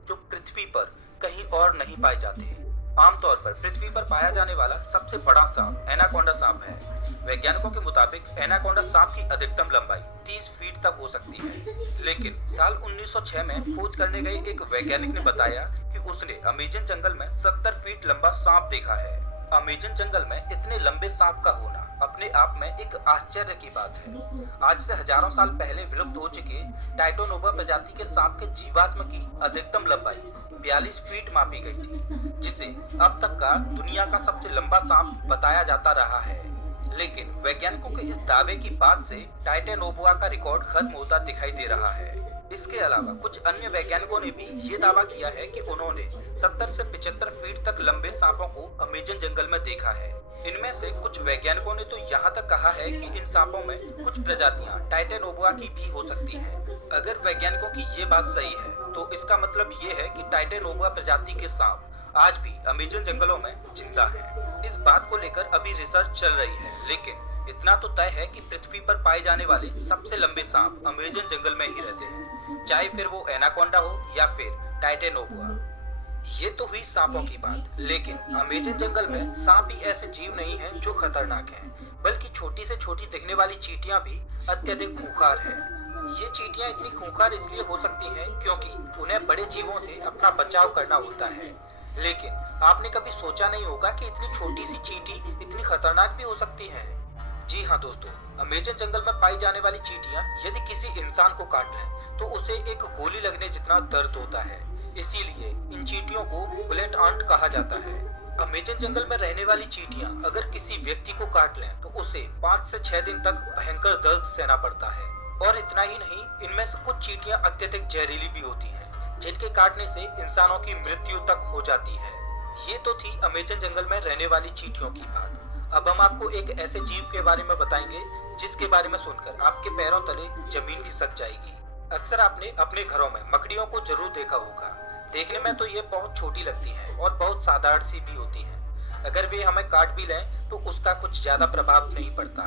जो पृथ्वी पर कहीं और नहीं पाए जाते हैं। आमतौर पर पृथ्वी पर पाया जाने वाला सबसे बड़ा सांप एनाकोंडा सांप है। वैज्ञानिकों के मुताबिक एनाकोंडा सांप की अधिकतम लंबाई 30 फीट तक हो सकती है। लेकिन साल 1906 में खोज करने गए एक वैज्ञानिक ने बताया कि उसने अमेजन जंगल में 70 फीट लंबा सांप देखा है। अमेजन जंगल में इतने लंबे सांप का होना अपने आप में एक आश्चर्य की बात है। आज से हजारों साल पहले विलुप्त हो चुके टाइटोनोवा प्रजाति के सांप के जीवाश्म की अधिकतम लंबाई 42 फीट मापी गई थी, जिसे अब तक का दुनिया का सबसे लंबा सांप बताया जाता रहा है। लेकिन वैज्ञानिकों के इस दावे की बाद से टाइटोनोवा का रिकॉर्ड खत्म होता दिखाई दे रहा है। इसके अलावा कुछ अन्य वैज्ञानिकों ने भी ये दावा किया है कि उन्होंने 70 से 75 फीट तक लंबे सांपों को अमेजन जंगल में देखा है। इनमें से कुछ वैज्ञानिकों ने तो यहाँ तक कहा है कि इन सांपों में कुछ प्रजातियां टाइटोनोवा की भी हो सकती हैं। अगर वैज्ञानिकों की ये बात सही है तो इसका मतलब ये है कि टाइटोनोवा प्रजाति के सांप आज भी अमेजन जंगलों में जिंदा हैं। इस बात को लेकर अभी रिसर्च चल रही है, लेकिन इतना तो तय है कि पृथ्वी पर पाए जाने वाले सबसे लंबे सांप अमेजन जंगल में ही रहते हैं, चाहे फिर वो एनाकोंडा हो या फिर टाइटोनोवा। ये तो हुई सांपों की बात, लेकिन अमेजन जंगल में सांप ही ऐसे जीव नहीं हैं जो खतरनाक हैं, बल्कि छोटी से छोटी दिखने वाली चींटियां भी अत्यधिक खूंखार हैं। ये चींटियां इतनी खूंखार इसलिए हो सकती हैं क्योंकि उन्हें बड़े जीवों से अपना बचाव करना होता है। लेकिन आपने कभी सोचा नहीं होगा कि इतनी छोटी सी चींटी इतनी खतरनाक भी हो सकती है। जी हाँ दोस्तों, अमेजन जंगल में पाई जाने वाली चींटियां यदि किसी इंसान को काट लें तो उसे एक गोली लगने जितना दर्द होता है। इसीलिए इन चींटियों को बुलेट आंट कहा जाता है। अमेजन जंगल में रहने वाली चींटियां अगर किसी व्यक्ति को काट लें तो उसे 5 से 6 दिन तक भयंकर दर्द सहना पड़ता है। और इतना ही नहीं, इनमें से कुछ चींटियां अत्यधिक जहरीली भी होती हैं, जिनके काटने से इंसानों की मृत्यु तक हो जाती है। ये तो थी अमेजन जंगल में रहने वाली चींटियों की बात। अब हम आपको एक ऐसे जीव के बारे में बताएंगे जिसके बारे में सुनकर आपके पैरों तले जमीन खिसक जाएगी। अक्सर आपने अपने घरों में मकड़ियों को जरूर देखा होगा। देखने में तो ये बहुत छोटी लगती हैं और बहुत साधारण सी भी होती हैं। अगर वे हमें काट भी लें तो उसका कुछ ज्यादा प्रभाव नहीं पड़ता।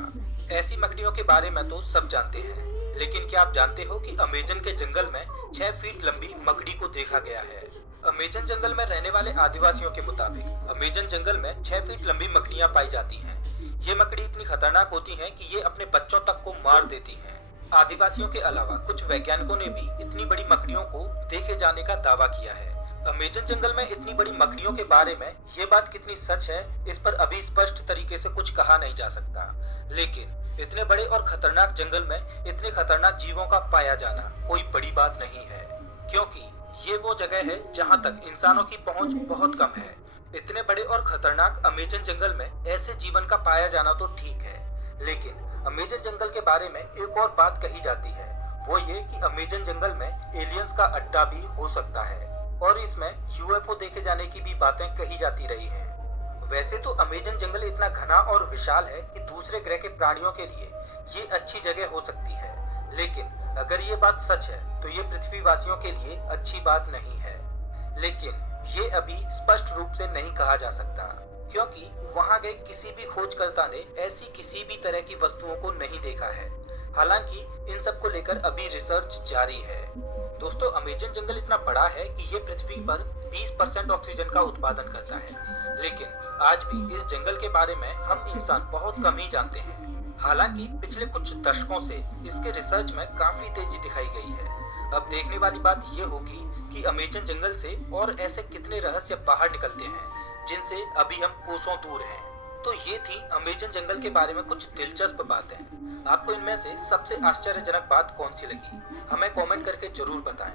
ऐसी मकड़ियों के बारे में तो सब जानते हैं, लेकिन क्या आप जानते हो कि अमेजन के जंगल में 6 फीट लंबी मकड़ी को देखा गया है। अमेजन जंगल में रहने वाले आदिवासियों के मुताबिक अमेजन जंगल में 6 फीट लंबी मकड़ियां पाई जाती हैं। ये मकड़ी इतनी खतरनाक होती हैं कि ये अपने बच्चों तक को मार देती हैं। आदिवासियों के अलावा कुछ वैज्ञानिकों ने भी इतनी बड़ी मकड़ियों को देखे जाने का दावा किया है। अमेजन जंगल में इतनी बड़ी मकड़ियों के बारे में ये बात कितनी सच है, इस पर अभी स्पष्ट तरीके से कुछ कहा नहीं जा सकता। लेकिन इतने बड़े और खतरनाक जंगल में इतने खतरनाक जीवों का पाया जाना कोई बड़ी बात नहीं है, क्योंकि ये वो जगह है जहाँ तक इंसानों की पहुँच बहुत कम है। इतने बड़े और खतरनाक अमेजन जंगल में ऐसे जीवन का पाया जाना तो ठीक है, लेकिन अमेजन जंगल के बारे में एक और बात कही जाती है, वो ये कि अमेजन जंगल में एलियंस का अड्डा भी हो सकता है और इसमें यूएफओ देखे जाने की भी बातें कही जाती रही हैं। वैसे तो अमेजन जंगल इतना घना और विशाल है कि दूसरे ग्रह के प्राणियों के लिए ये अच्छी जगह हो सकती है, लेकिन अगर ये बात सच है तो ये पृथ्वीवासियों के लिए अच्छी बात नहीं है। लेकिन ये अभी स्पष्ट रूप से नहीं कहा जा सकता, क्योंकि वहां गए किसी भी खोजकर्ता ने ऐसी किसी भी तरह की वस्तुओं को नहीं देखा है। हालांकि इन सब को लेकर अभी रिसर्च जारी है। दोस्तों, अमेजन जंगल इतना बड़ा है कि ये पृथ्वी पर 20% ऑक्सीजन का उत्पादन करता है, लेकिन आज भी इस जंगल के बारे में हम इंसान बहुत कम ही जानते हैं। हालांकि पिछले कुछ दशकों से इसके रिसर्च में काफी तेजी दिखाई गई है। अब देखने वाली बात ये होगी कि अमेजन जंगल से और ऐसे कितने रहस्य बाहर निकलते हैं जिनसे अभी हम कोसों दूर हैं। तो ये थी अमेजन जंगल के बारे में कुछ दिलचस्प बातें। आपको इनमें से सबसे आश्चर्यजनक बात कौन सी लगी, हमें कमेंट करके जरूर बताएं।